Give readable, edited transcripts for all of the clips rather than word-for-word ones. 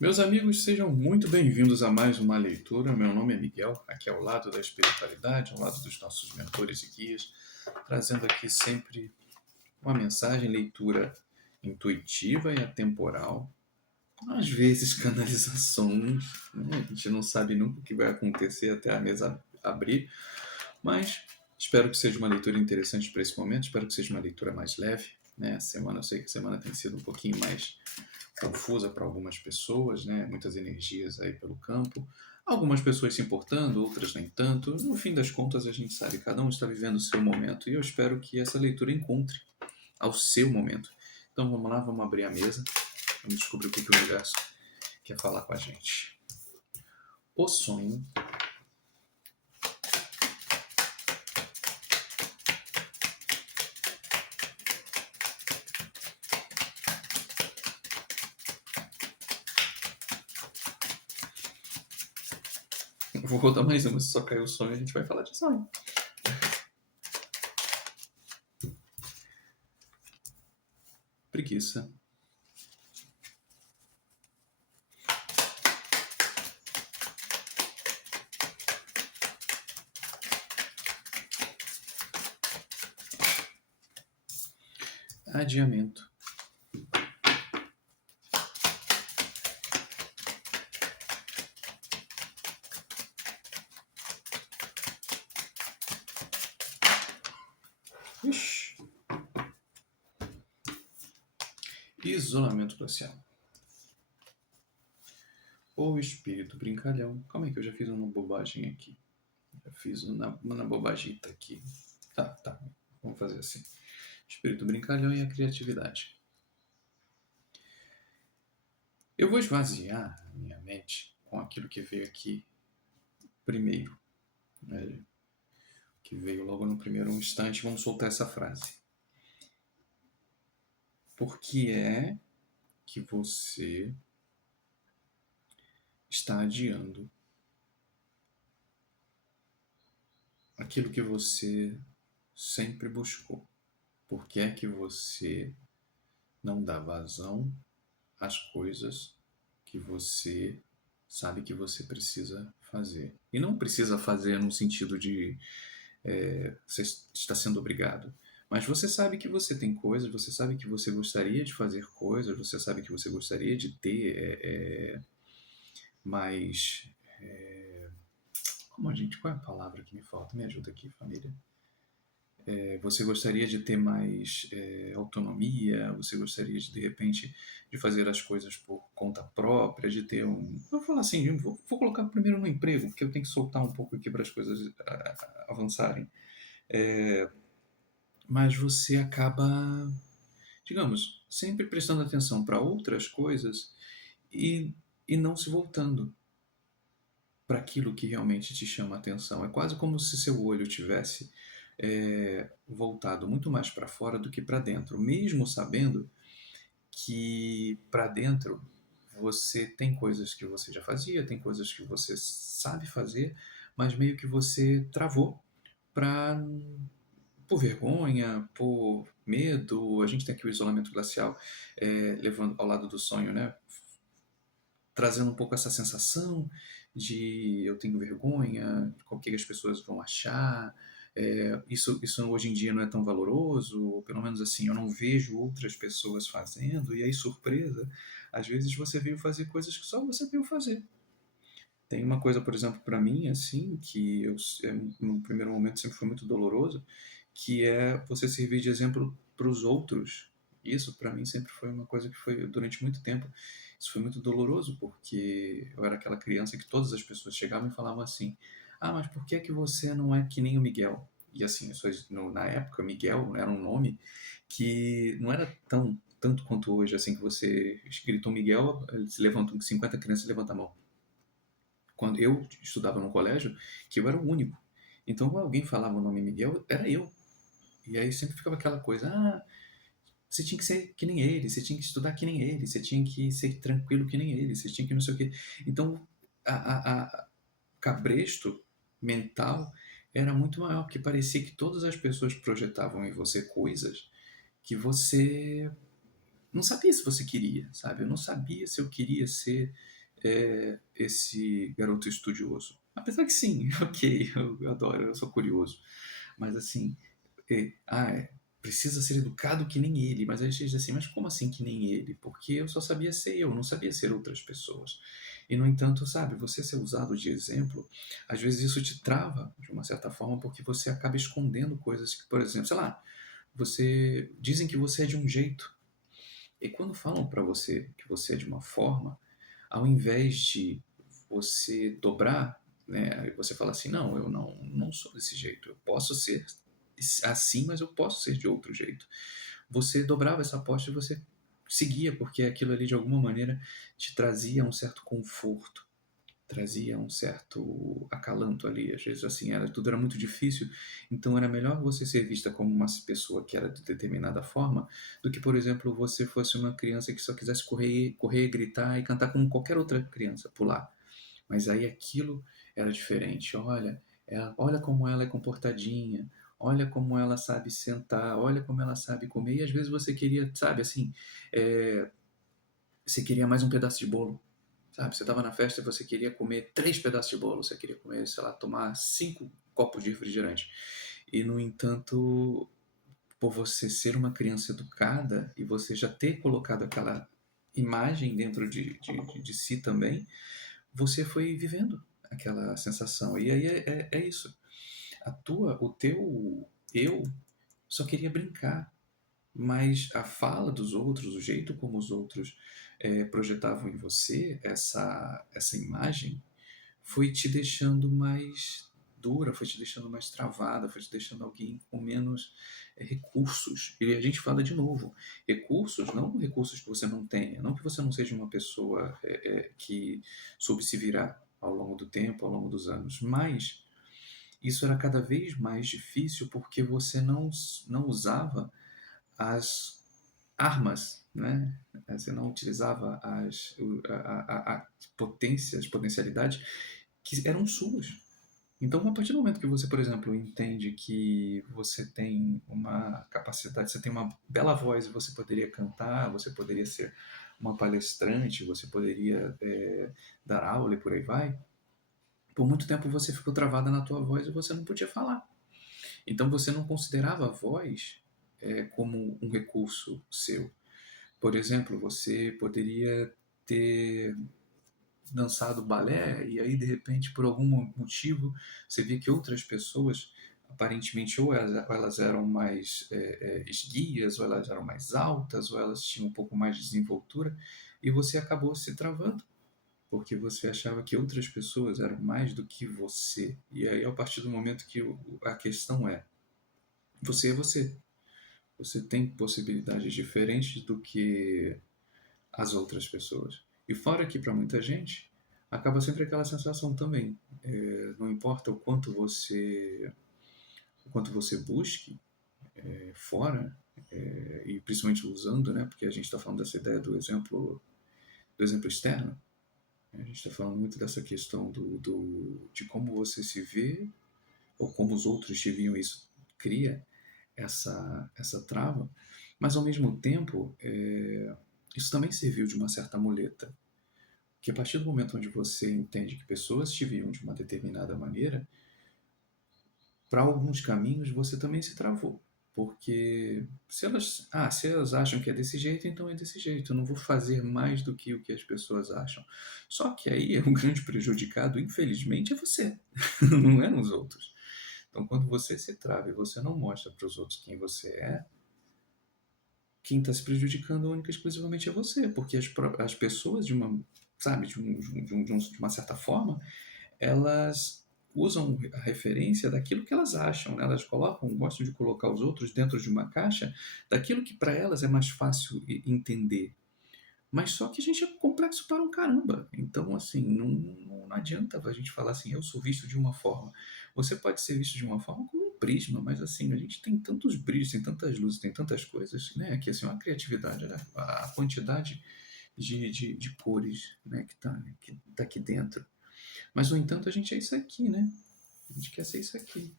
Meus amigos, sejam muito bem-vindos a mais uma leitura. Meu nome é Miguel, aqui ao lado da espiritualidade, ao lado dos nossos mentores e guias, trazendo aqui sempre uma mensagem, leitura intuitiva e atemporal, às vezes canalizações, né? A gente não sabe nunca o que vai acontecer até a mesa abrir, mas espero que seja uma leitura interessante para esse momento, espero que seja uma leitura mais leve, né? Eu sei que a semana tem sido um pouquinho mais confusa para algumas pessoas, né? Muitas energias aí pelo campo. Algumas pessoas se importando, outras nem tanto. No fim das contas, a gente sabe, cada um está vivendo o seu momento e eu espero que essa leitura encontre ao seu momento. Então vamos lá, vamos abrir a mesa, vamos descobrir o que o universo quer falar com a gente. O sonho. Vou rodar mais uma, se só cair o sonho, a gente vai falar de sonho. Preguiça. Adiamento. Ixi. Isolamento social. O espírito brincalhão. Calma aí que eu já fiz uma bobagem aqui. Já fiz uma bobagita aqui. Tá. Vamos fazer assim. Espírito brincalhão e a criatividade. Eu vou esvaziar minha mente com aquilo que veio aqui primeiro. Né? Que veio logo no primeiro instante. Vamos soltar essa frase. Por que é que você está adiando aquilo que você sempre buscou? Por que é que você não dá vazão às coisas que você sabe que você precisa fazer? E não precisa fazer no sentido de você está sendo obrigado. Mas você sabe que você tem coisas, você sabe que você gostaria de fazer coisas, você sabe que você gostaria de ter mais. Qual é a palavra que me falta? Me ajuda aqui, família. Você gostaria de ter mais autonomia, você gostaria de repente, de fazer as coisas por conta própria, de ter um. Eu vou falar assim, vou colocar primeiro no emprego, porque eu tenho que soltar um pouco aqui para as coisas avançarem. Mas você acaba, digamos, sempre prestando atenção para outras coisas e, e não se voltando para aquilo que realmente te chama a atenção. É quase como se seu olho tivesse voltado muito mais para fora do que para dentro, mesmo sabendo que para dentro você tem coisas que você já fazia, tem coisas que você sabe fazer, mas meio que você travou para por vergonha, por medo. A gente tem aqui o isolamento glacial levando ao lado do sonho, né? Trazendo um pouco essa sensação de eu tenho vergonha, o que as pessoas vão achar. Isso hoje em dia não é tão valoroso, ou pelo menos assim, eu não vejo outras pessoas fazendo, e aí surpresa, às vezes você veio fazer coisas que só você veio fazer. Tem uma coisa, por exemplo, para mim, assim, que no primeiro momento sempre foi muito doloroso, que é você servir de exemplo para os outros. Isso, para mim, sempre foi uma coisa que foi durante muito tempo. Isso foi muito doloroso, porque eu era aquela criança que todas as pessoas chegavam e falavam assim: Ah, mas por que é que você não é que nem o Miguel? E assim, na época, Miguel era um nome que não era tanto quanto hoje, assim, que você gritou Miguel, se levantam 50 crianças e levanta a mão. Quando eu estudava no colégio, que eu era o único. Então, quando alguém falava o nome Miguel, era eu. E aí sempre ficava aquela coisa, você tinha que ser que nem ele, você tinha que estudar que nem ele, você tinha que ser tranquilo que nem ele, você tinha que não sei o quê. Então, a cabresto mental era muito maior, porque parecia que todas as pessoas projetavam em você coisas que você não sabia se você queria, sabe? Eu não sabia se eu queria ser esse garoto estudioso. Apesar que sim, ok, eu adoro, eu sou curioso. Mas assim, é, ah, é, precisa ser educado que nem ele. Mas aí você diz assim, mas como assim que nem ele? Porque eu só sabia ser eu, não sabia ser outras pessoas. E no entanto, sabe, você ser usado de exemplo, às vezes isso te trava de uma certa forma, porque você acaba escondendo coisas que, por exemplo, sei lá, você dizem que você é de um jeito. E quando falam para você que você é de uma forma, ao invés de você dobrar, né, você fala assim, não, eu não sou desse jeito, eu posso ser assim, mas eu posso ser de outro jeito. Você dobrava essa aposta e você seguia, porque aquilo ali de alguma maneira te trazia um certo conforto, trazia um certo acalanto ali, às vezes assim, tudo era muito difícil, então era melhor você ser vista como uma pessoa que era de determinada forma, do que, por exemplo, você fosse uma criança que só quisesse correr, correr, gritar e cantar como qualquer outra criança, pular. Mas aí aquilo era diferente. Olha, olha como ela é comportadinha, olha como ela sabe sentar, olha como ela sabe comer, e às vezes você queria, sabe, assim, é, você queria mais um pedaço de bolo. Sabe, você estava na festa e você queria comer 3 pedaços de bolo, você queria comer, sei lá, tomar 5 copos de refrigerante. E, no entanto, por você ser uma criança educada e você já ter colocado aquela imagem dentro de si também, você foi vivendo aquela sensação. E aí é isso. O teu eu só queria brincar, mas a fala dos outros, o jeito como os outros projetavam em você essa imagem, foi te deixando mais dura, foi te deixando mais travada, foi te deixando alguém com menos recursos. E a gente fala de novo, recursos, não recursos que você não tenha, não que você não seja uma pessoa que soube se virar ao longo do tempo, ao longo dos anos, mas isso era cada vez mais difícil porque você não usava as armas, né? Você não utilizava a potência, as potencialidades que eram suas. Então, a partir do momento que você, por exemplo, entende que você tem uma capacidade, você tem uma bela voz e você poderia cantar, você poderia ser uma palestrante, você poderia dar aula e por aí vai, por muito tempo você ficou travada na tua voz e você não podia falar. Então, você não considerava a voz como um recurso seu. Por exemplo, você poderia ter dançado balé e aí de repente por algum motivo você vê que outras pessoas aparentemente ou elas eram mais esguias ou elas eram mais altas ou elas tinham um pouco mais de desenvoltura e você acabou se travando porque você achava que outras pessoas eram mais do que você. E aí a partir do momento que a questão você é você, você tem possibilidades diferentes do que as outras pessoas. E fora que para muita gente acaba sempre aquela sensação também. Não importa o quanto você busque fora, e principalmente usando, né? Porque a gente está falando dessa ideia do exemplo externo. A gente está falando muito dessa questão de como você se vê ou como os outros te viam. Isso cria essa trava, mas ao mesmo tempo isso também serviu de uma certa muleta. Que a partir do momento onde você entende que pessoas te viam de uma determinada maneira, para alguns caminhos você também se travou. Porque se elas acham que é desse jeito, então é desse jeito. Eu não vou fazer mais do que o que as pessoas acham. Só que aí o grande prejudicado, infelizmente, é você, não eram os outros. Então, quando você se trava e você não mostra para os outros quem você é, quem está se prejudicando única e exclusivamente é você, porque as pessoas de uma, sabe, de uma certa forma, elas usam a referência daquilo que elas acham, né? Elas gostam de colocar os outros dentro de uma caixa daquilo que para elas é mais fácil entender. Mas só que a gente é complexo para um caramba. Então, assim, não adianta a gente falar assim, eu sou visto de uma forma. Você pode ser visto de uma forma como um prisma, mas assim, a gente tem tantos brilhos, tem tantas luzes, tem tantas coisas, né? Que assim, uma criatividade, né? A quantidade de cores, né? Que tá aqui dentro. Mas, no entanto, a gente é isso aqui, né? A gente quer ser isso aqui.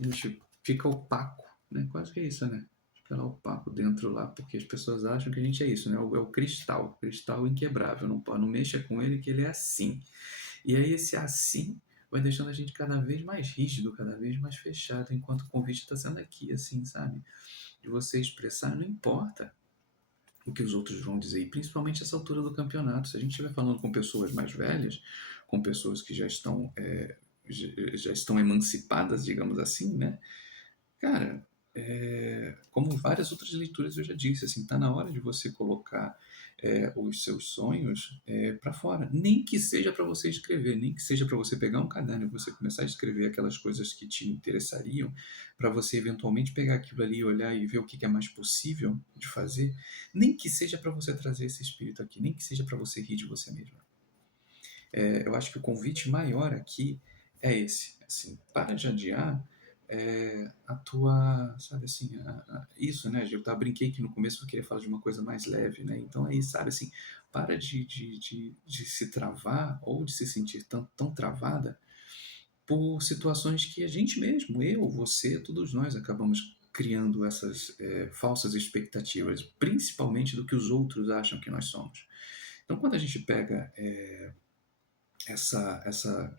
A gente fica opaco, né? Quase que é isso, né? calar o papo dentro lá, porque as pessoas acham que a gente é isso, né? É o cristal inquebrável, não mexa com ele que ele é assim. E aí esse assim vai deixando a gente cada vez mais rígido, cada vez mais fechado, enquanto o convite está sendo aqui, assim, sabe? De você expressar, não importa o que os outros vão dizer, e principalmente essa altura do campeonato. Se a gente estiver falando com pessoas mais velhas, com pessoas que já estão emancipadas, digamos assim, né? Cara, como várias outras leituras eu já disse, assim, tá na hora de você colocar os seus sonhos para fora. Nem que seja para você escrever, nem que seja para você pegar um caderno e você começar a escrever aquelas coisas que te interessariam, para você eventualmente pegar aquilo ali, olhar e ver o que é mais possível de fazer. Nem que seja para você trazer esse espírito aqui, nem que seja para você rir de você mesmo. Eu acho que o convite maior aqui é esse, assim, para de adiar a tua, sabe assim, isso, né, Gil? Tá, brinquei que no começo eu queria falar de uma coisa mais leve, né? Então aí, sabe assim, para de se travar ou de se sentir tão travada por situações que a gente mesmo, eu, você, todos nós acabamos criando essas falsas expectativas, principalmente do que os outros acham que nós somos. Então, quando a gente pega essa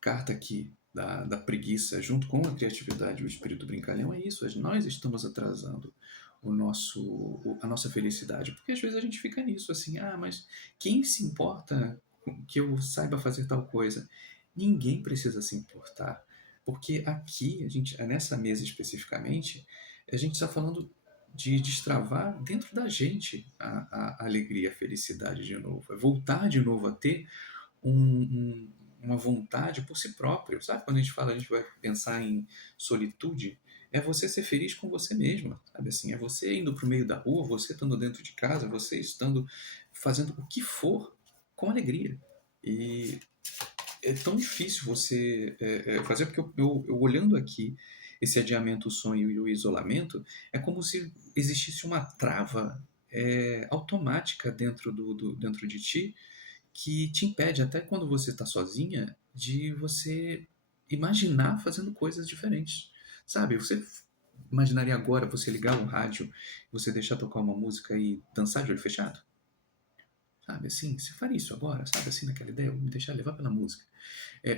carta aqui da preguiça, junto com a criatividade e o espírito brincalhão, é isso. Nós estamos atrasando a nossa felicidade. Porque às vezes a gente fica nisso, assim, mas quem se importa que eu saiba fazer tal coisa? Ninguém precisa se importar. Porque aqui, nessa mesa especificamente, a gente está falando de destravar dentro da gente a alegria, a felicidade de novo. É voltar de novo a ter uma vontade por si próprio, sabe? Quando a gente vai pensar em solitude, é você ser feliz com você mesma, sabe assim? É você indo para o meio da rua, você estando dentro de casa, você estando fazendo o que for com alegria. E é tão difícil você fazer, porque eu olhando aqui esse adiamento, o sonho e o isolamento, é como se existisse uma trava automática dentro de ti, que te impede, até quando você está sozinha, de você imaginar fazendo coisas diferentes. Sabe? Você imaginaria agora você ligar o rádio, você deixar tocar uma música e dançar de olho fechado? Sabe assim? Você faria isso agora? Sabe assim, naquela ideia? Me deixar levar pela música.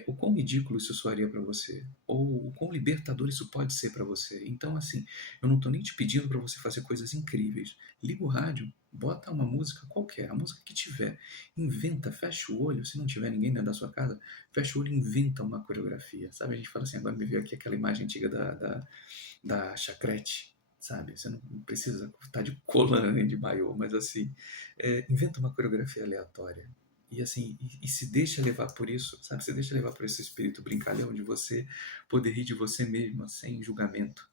O quão ridículo isso soaria para você, ou o quão libertador isso pode ser para você. Então, assim, eu não estou nem te pedindo para você fazer coisas incríveis. Liga o rádio, bota uma música qualquer, a música que tiver, inventa, fecha o olho, se não tiver ninguém dentro da sua casa, fecha o olho e inventa uma coreografia. Sabe, a gente fala assim, agora me veio aqui aquela imagem antiga da chacrete. Sabe, você não precisa estar de colã nem de maiô, mas assim, inventa uma coreografia aleatória e assim, e se deixa levar por isso, sabe? Se deixa levar por esse espírito brincalhão de você poder rir de você mesma sem julgamento.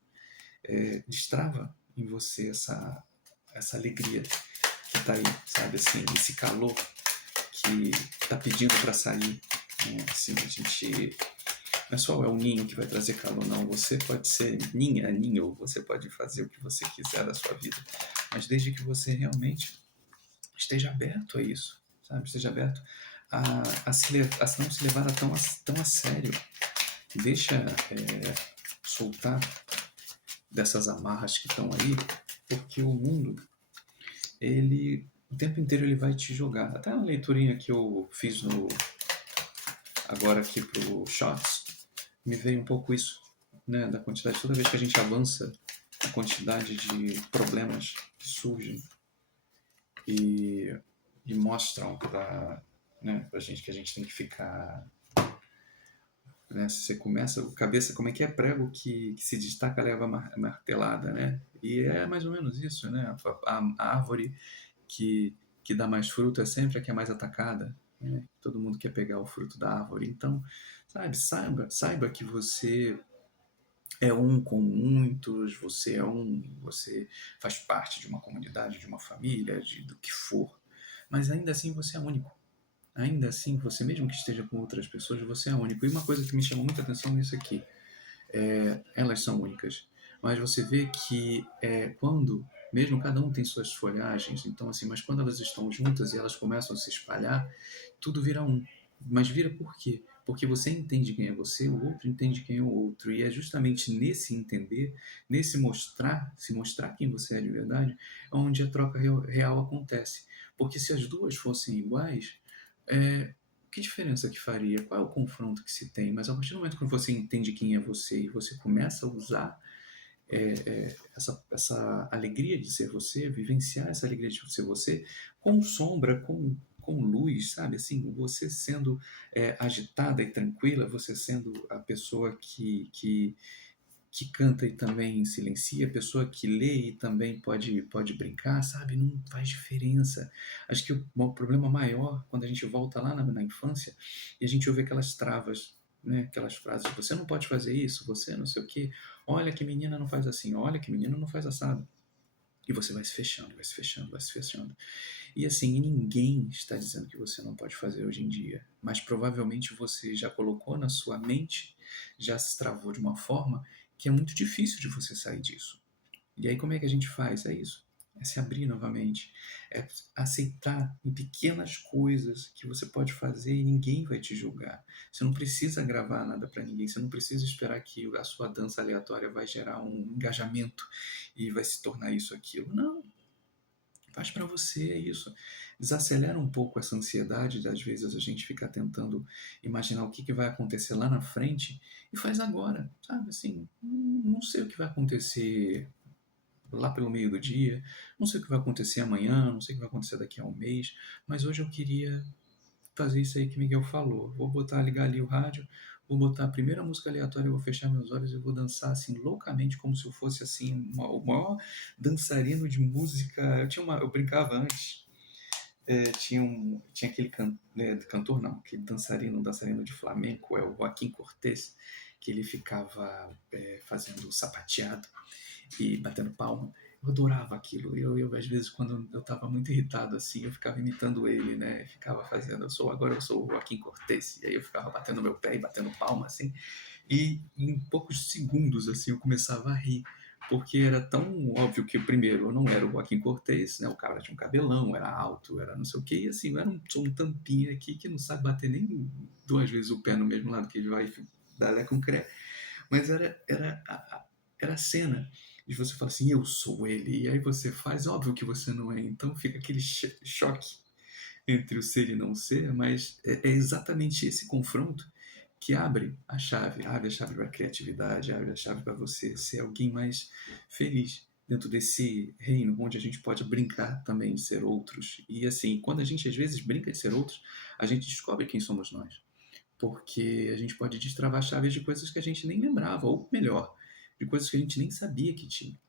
Destrava em você essa alegria que tá aí, sabe? Assim, esse calor que tá pedindo para sair. Assim, a gente não é só o ninho que vai trazer calor, não. Você pode ser ninho, você pode fazer o que você quiser da sua vida, mas desde que você realmente esteja aberto a isso, sabe? Esteja aberto a não se levar tão a sério. Deixa soltar dessas amarras que estão aí, porque o mundo, ele o tempo inteiro ele vai te jogar. Até na leiturinha que eu fiz agora aqui pro Shots, me veio um pouco isso, né? Da quantidade, toda vez que a gente avança, a quantidade de problemas que surgem e mostram para pra gente que a gente tem que ficar, né? Se você começa, cabeça, como é que é prego que se destaca leva martelada, né? E é mais ou menos isso, né? A árvore que dá mais fruto é sempre a que é mais atacada, né? Todo mundo quer pegar o fruto da árvore. Então, sabe, saiba que você é um com muitos, você faz parte de uma comunidade, de uma família, do que for, mas ainda assim você é único. Ainda assim, você mesmo que esteja com outras pessoas, você é único. E uma coisa que me chamou muita atenção nisso aqui, elas são únicas, mas você vê que quando, mesmo cada um tem suas folhagens, então assim, mas quando elas estão juntas e elas começam a se espalhar, tudo vira um. Mas vira por quê? Porque você entende quem é você, o outro entende quem é o outro. E é justamente nesse entender, nesse mostrar, se mostrar quem você é de verdade, onde a troca real acontece. Porque se as duas fossem iguais, que diferença que faria? Qual é o confronto que se tem? Mas a partir do momento que você entende quem é você e você começa a usar essa alegria de ser você, vivenciar essa alegria de ser você, com sombra, com luz, sabe? Assim, você sendo agitada e tranquila, você sendo a pessoa que canta e também silencia, a pessoa que lê e também pode brincar, sabe? Não faz diferença. Acho que o problema maior, quando a gente volta lá na infância, e a gente ouve aquelas travas, né? Aquelas frases, você não pode fazer isso, você não sei o quê, olha que menina não faz assim, olha que menina não faz assado. E você vai se fechando, vai se fechando, vai se fechando. E assim, ninguém está dizendo que você não pode fazer hoje em dia, mas provavelmente você já colocou na sua mente, já se travou de uma forma que é muito difícil de você sair disso. E aí como é que a gente faz? É isso. É se abrir novamente. É aceitar em pequenas coisas que você pode fazer e ninguém vai te julgar. Você não precisa gravar nada para ninguém. Você não precisa esperar que a sua dança aleatória vai gerar um engajamento e vai se tornar isso aquilo. Não. Faz para você, é isso. Desacelera um pouco essa ansiedade, às vezes a gente fica tentando imaginar o que vai acontecer lá na frente e faz agora, sabe? Assim, não sei o que vai acontecer lá pelo meio do dia, não sei o que vai acontecer amanhã, não sei o que vai acontecer daqui a um mês, mas hoje eu queria fazer isso aí que Miguel falou. Vou botar, ligar ali o rádio, vou botar a primeira música aleatória, eu vou fechar meus olhos e vou dançar assim loucamente, como se eu fosse assim o maior dançarino de música. Eu brincava antes. Tinha aquele cantor, não, aquele dançarino de flamenco, é o Joaquim Cortés, que ele ficava fazendo sapateado e batendo palma. Eu adorava aquilo. Eu às vezes, quando eu estava muito irritado assim, eu ficava imitando ele, né? Ficava fazendo, agora eu sou o Joaquim Cortés. E aí eu ficava batendo meu pé e batendo palma assim. E em poucos segundos assim eu começava a rir. Porque era tão óbvio que, primeiro, eu não era o Joaquim Cortés, né? O cara tinha um cabelão, era alto, era não sei o quê, e assim, eu era sou um tampinha aqui que não sabe bater nem duas vezes o pé no mesmo lado que ele vai dar com cré. Mas era a cena de você falar assim, eu sou ele, e aí você faz, óbvio que você não é, então fica aquele choque entre o ser e não ser, mas é exatamente esse confronto que abre a chave para a criatividade, abre a chave para você ser alguém mais feliz dentro desse reino onde a gente pode brincar também de ser outros. E assim, quando a gente às vezes brinca de ser outros, a gente descobre quem somos nós, porque a gente pode destravar chaves de coisas que a gente nem lembrava, ou melhor, de coisas que a gente nem sabia que tinha.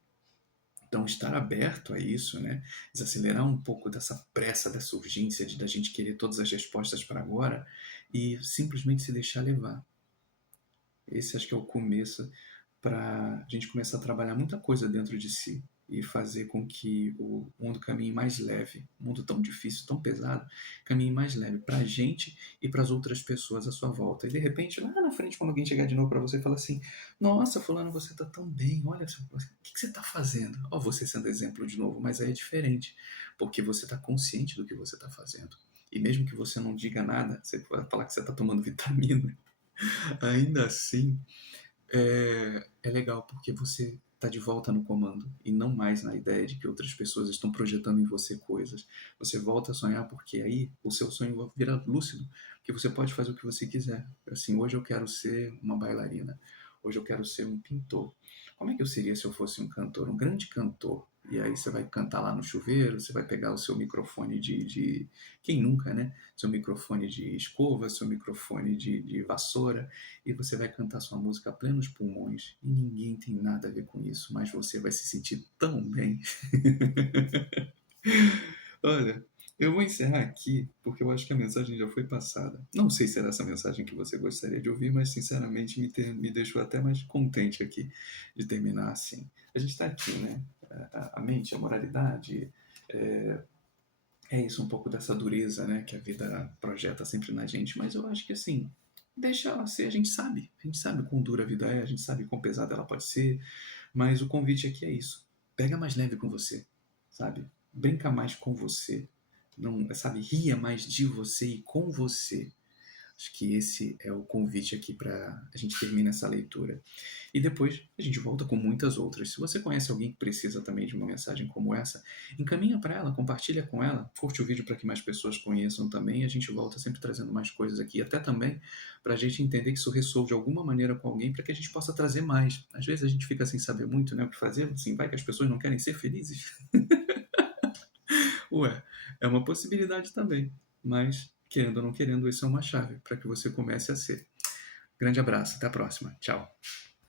Então, estar aberto a isso, né? Desacelerar um pouco dessa pressa, dessa urgência de da gente querer todas as respostas para agora e simplesmente se deixar levar. Esse acho que é o começo para a gente começar a trabalhar muita coisa dentro de si e fazer com que o mundo caminhe mais leve, um mundo tão difícil, tão pesado, caminhe mais leve para a gente e para as outras pessoas à sua volta. E de repente, lá na frente, quando alguém chegar de novo para você e falar assim: Nossa, Fulano, você está tão bem, olha, o que você está fazendo? Ó, você sendo exemplo de novo, mas aí é diferente, porque você está consciente do que você está fazendo. E mesmo que você não diga nada, você vai falar que você está tomando vitamina, ainda assim é legal porque você está de volta no comando e não mais na ideia de que outras pessoas estão projetando em você coisas. Você volta a sonhar porque aí o seu sonho vira lúcido, que você pode fazer o que você quiser. Assim, hoje eu quero ser uma bailarina, hoje eu quero ser um pintor. Como é que eu seria se eu fosse um cantor, um grande cantor? E aí você vai cantar lá no chuveiro, você vai pegar o seu microfone de quem nunca, né? Seu microfone de escova, seu microfone de vassoura, e você vai cantar sua música a plenos pulmões e ninguém tem nada a ver com isso, mas você vai se sentir tão bem. Olha, eu vou encerrar aqui porque eu acho que a mensagem já foi passada. Não sei se era essa mensagem que você gostaria de ouvir, mas sinceramente me deixou até mais contente aqui de terminar assim. A gente está aqui, né? A mente, a moralidade, é, é isso, um pouco dessa dureza, né, que a vida projeta sempre na gente, mas eu acho que assim, deixa ela ser, a gente sabe quão dura a vida é, a gente sabe quão pesada ela pode ser, mas o convite aqui é isso, pega mais leve com você, sabe? Brinca mais com você, não, sabe, ria mais de você e com você. Acho que esse é o convite aqui para a gente terminar essa leitura. E depois a gente volta com muitas outras. Se você conhece alguém que precisa também de uma mensagem como essa, encaminha para ela, compartilha com ela, curte o vídeo para que mais pessoas conheçam também. E a gente volta sempre trazendo mais coisas aqui, até também para a gente entender que isso ressoa de alguma maneira com alguém, para que a gente possa trazer mais. Às vezes a gente fica sem saber muito, né, o que fazer, assim, vai que as pessoas não querem ser felizes. Ué, é uma possibilidade também. Mas, querendo ou não querendo, isso é uma chave para que você comece a ser. Grande abraço, até a próxima. Tchau.